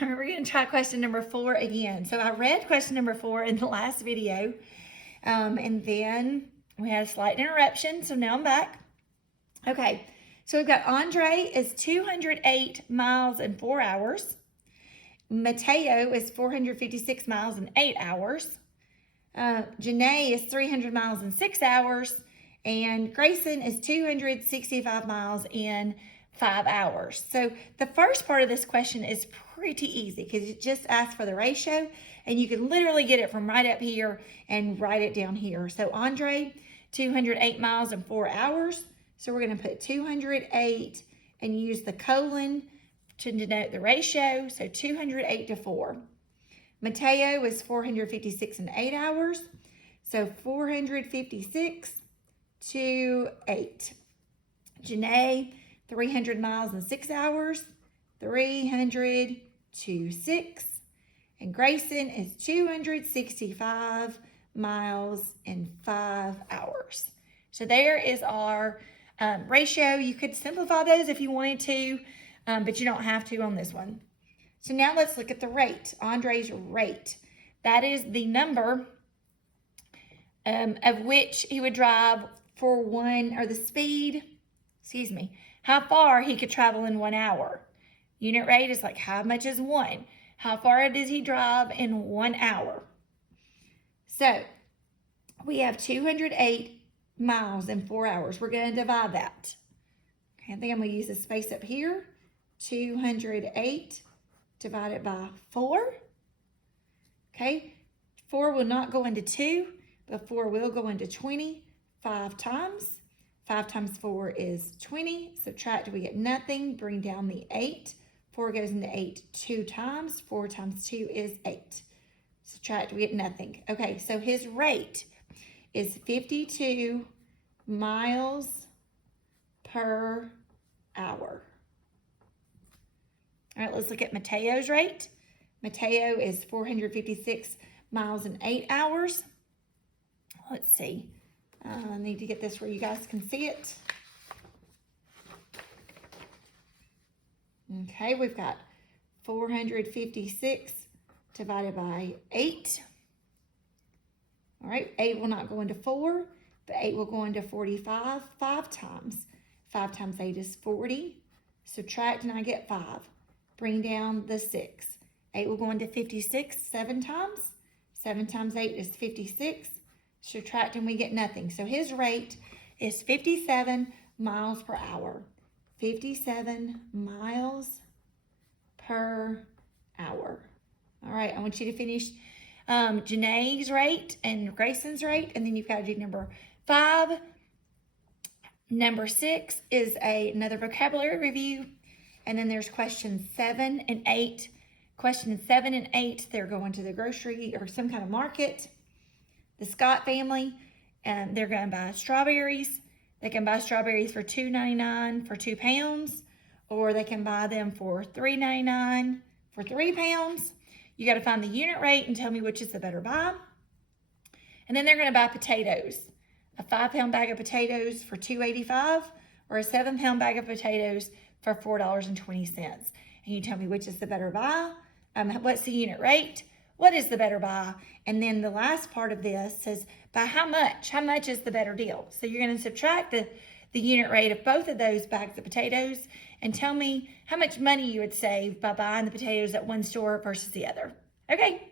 We're going to try question number 4 again. So I read question number 4 in the last video, and then we had a slight interruption, so now I'm back. Okay, so we've got Andre is 208 miles in 4 hours. Mateo is 456 miles in 8 hours. Janae is 300 miles in 6 hours. And Grayson is 265 miles in 5 hours. So the first part of this question is pretty easy because it just asks for the ratio, and you can literally get it from right up here and write it down here. So Andre, 208 miles in 4 hours. So we're going to put 208 and use the colon to denote the ratio. So 208 to 4. Mateo is 456 in 8 hours. So 456 to 8. Janae, 300 miles in 6 hours. 300 to 6. And Grayson is 265 miles in 5 hours. So there is our ratio. You could simplify those if you wanted to, but you don't have to on this one. So now let's look at the rate, Andre's rate. That is the number of which he would drive for the speed, how far he could travel in 1 hour. Unit rate is like how much is 1? How far does he drive in 1 hour? So we have 208 miles in 4 hours. We're going to divide that. Okay, I think I'm going to use the space up here. 208 divided by 4. Okay, 4 will not go into 2, but 4 will go into 20 5 times. 5 times 4 is 20. Subtract, we get nothing. Bring down the 8. 4 goes into 8 2 times. 4 times 2 is 8. Subtract, we get nothing. Okay, so his rate is 52 miles per hour. All right, let's look at Mateo's rate. Mateo is 456 miles in 8 hours. Let's see. I need to get this where you guys can see it. Okay, we've got 456 divided by 8. All right, 8 will not go into 4, but 8 will go into 45 5 times. 5 times 8 is 40. Subtract and I get 5. Bring down the 6. 8 will go into 56 7 times. 7 times 8 is 56. Subtract and we get nothing. So his rate is 57 miles per hour. 57 miles per hour. All right, I want you to finish Janae's rate and Grayson's rate, and then you've got to do number 5. Number 6 is another vocabulary review, and then there's questions 7 and 8. Questions 7 and 8, they're going to the grocery or some kind of market. The Scott family, and they're going to buy strawberries. They can buy strawberries for $2.99 for 2 pounds, or they can buy them for $3.99 for 3 pounds. You got to find the unit rate and tell me which is the better buy. And then they're going to buy potatoes. A 5-pound bag of potatoes for $2.85, or a 7-pound bag of potatoes for $4.20. And you tell me which is the better buy. What's the unit rate? What is the better buy? And then the last part of this says, by how much? How much is the better deal? So you're going to subtract the unit rate of both of those bags of potatoes and tell me how much money you would save by buying the potatoes at one store versus the other. Okay,